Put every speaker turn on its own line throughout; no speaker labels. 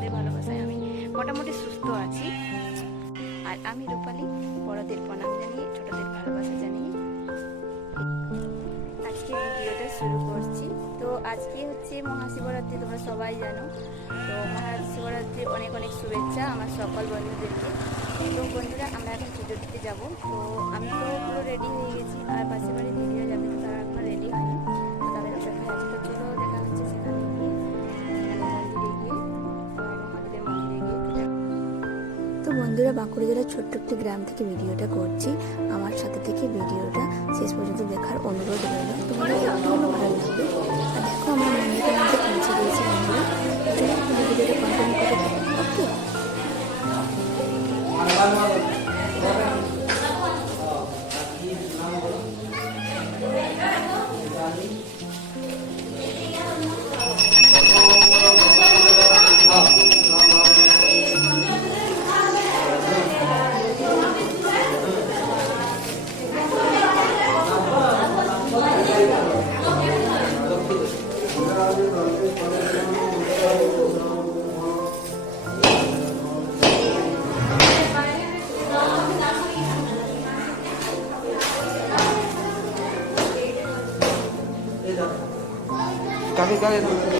তোমাদের ভালোবাসায় আমি মোটামুটি সুস্থ আছি। আর আমি রূপালী, বড়দের প্রণাম জানিয়ে, ছোটদের ভালোবাসা জানিয়ে আজকে ভিডিওটা শুরু করছি। তো আজকে হচ্ছে মহাশিবরাত্রি, তোমরা সবাই জানো। তো মহাশিবরাত্রি অনেক অনেক শুভেচ্ছা আমার সকল বন্ধুদেরকে। তো বন্ধুরা, আমরা এখন পুজো দিতে যাব। তো আমি তো পুরো রেডি হয়ে গেছি, আর পাশের বাড়ি দিদিরা যাবে, তো তারা এখনও রেডি হয়নি। তো তাদের আছে তো চলো বন্ধুরা বাঁকুড়া জেলার ছোট্ট একটি গ্রাম থেকে ভিডিওটা করছি। আমার সাথে থেকে ভিডিওটা শেষ পর্যন্ত দেখার অনুরোধ রইল। তোমাদের একটু ভালো লাগবে। আর দেখো, আমার মন্দিরের মধ্যে পৌঁছে গিয়েছি বন্ধুরা। ভিডিওটা কন্টিনিউ করে ওকে
কাকে কাকে?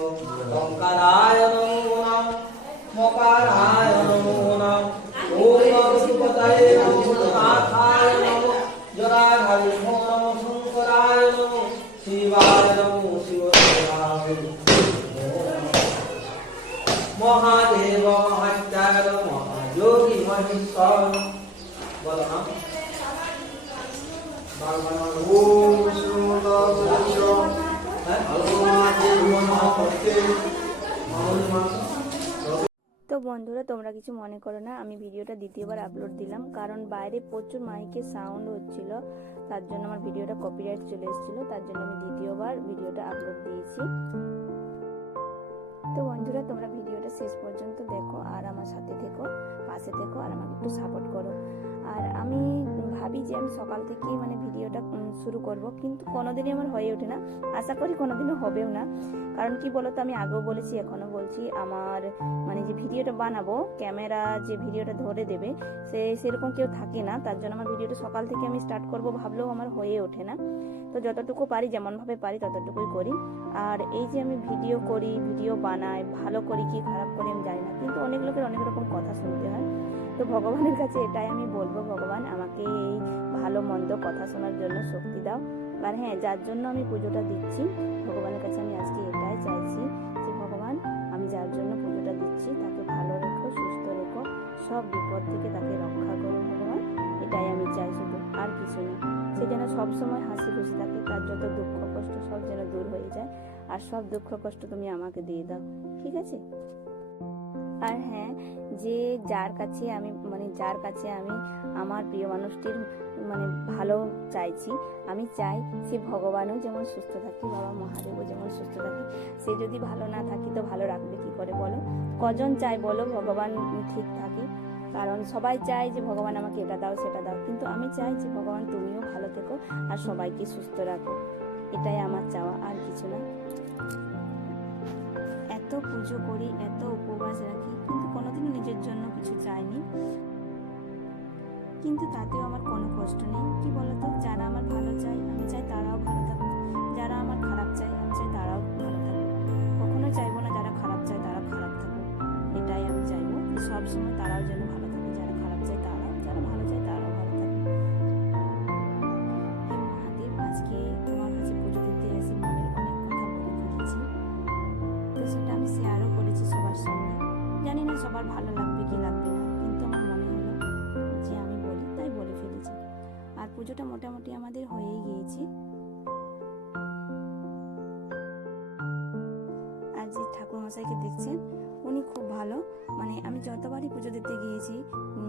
মহাদেব মহাযোগী
তো বন্ধুরা, তোমরা কিছু মনে করো না, আমি ভিডিওটা দ্বিতীয়বার আপলোড দিলাম, কারণ বাইরে প্রচুর মাইকে সাউন্ড হচ্ছিল, তার জন্য আমার ভিডিওটা কপিরাইট চলে এসেছিল, তার জন্য আমি দ্বিতীয়বার ভিডিওটা আপলোড দিয়েছি। তো বন্ধুরা, তোমরা শেষ পর্যন্ত দেখো আর আমার সাথে থেকো পাশে থেকো আর আমাকে একটু সাপোর্ট করো। আর আমি ভাবি যে আমি সকাল থেকেই মানে ভিডিওটা শুরু করব। কিন্তু কোনোদিনই আমার হয়ে ওঠে না। আশা করি কোনোদিনও হবেও না। কারণ কি বলতো, আমি আগেও বলেছি, এখনও বলছি, আমার মানে যে ভিডিওটা বানাবো, ক্যামেরা যে ভিডিওটা ধরে দেবে, সে সেরকম কেউ থাকে না। তার জন্য আমার ভিডিওটা সকাল থেকে আমি স্টার্ট করব ভাবলেও আমার হয়ে ওঠে না। তো যতটুকু পারি, যেমনভাবে পারি, ততটুকুই করি। আর এই যে আমি ভিডিও করি, ভিডিও বানাই, ভালো করি, কি খারাপ করি আমি জানি না। কিন্তু অনেক লোকের অনেক রকম কথা শুনতে হয়। তো ভগবানের কাছে এটাই আমি বলব, ভগবান আমাকে এই ভালো, মন্দ কথা শোনার জন্য শক্তি দাও। আর হ্যাঁ যার জন্য আমি পুজোটা দিচ্ছি, ভগবানের কাছে আমি আজকে এটাই চাইছি যে, ভগবান, আমি যার জন্য পুজোটা দিচ্ছি, তাকে ভালো রেখো, সুস্থ রেখো, সব বিপদ থেকে তাকে রক্ষা করো, ভগবান। এটাই আমি চাই শুধু, আর কিছু না। সে যেন সবসময় হাসি খুশি থাকে, তার যত দুঃখ, কষ্ট, সব যেন দূর হয়ে যায়। আর সব দুঃখ, কষ্ট তুমি আমাকে দিয়ে দাও, ঠিক আছে? আর হ্যাঁ যে যার কাছে আমি মানে যার কাছে আমি আমার প্রিয় মানুষটির মানে ভালো চাইছি, আমি চাই সে ভগবানও যেমন সুস্থ থাকে, বাবা মহাদেবও যেমন সুস্থ থাকে। সে যদি ভালো না থাকে তো ভালো রাখবে কী করে বলো? কজন চাই বলো ভগবান ঠিক থাকে? কারণ সবাই চায় যে ভগবান আমাকে এটা দাও, সেটা দাও। কিন্তু আমি চাই যে ভগবান তুমিও ভালো থেকো আর সবাইকে সুস্থ রাখো। এটাই আমার চাওয়া, আর কিছু এত পুজো করি, এত উপবাস রাখি, কিন্তু কোনোদিনও নিজের জন্য কিছু চাইনি। কিন্তু তাতেও আমার কোনো কষ্ট নেই। কি বলতো? যারা আমার ভালো চায়, আমি চাই তারাও ভালো থাকুক। যারা আমার খারাপ চায় মশাইকে দেখছেন, উনি খুব ভালো। মানে আমি যতবারই পুজো দিতে গিয়েছি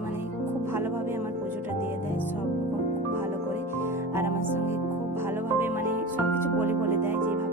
মানে খুব ভালোভাবে আমার পুজোটা দিয়ে দেয়, সব খুব ভালো করে। আর আমার সঙ্গে খুব ভালোভাবে মানে সব কিছু বলে বলে দেয় যেভাবে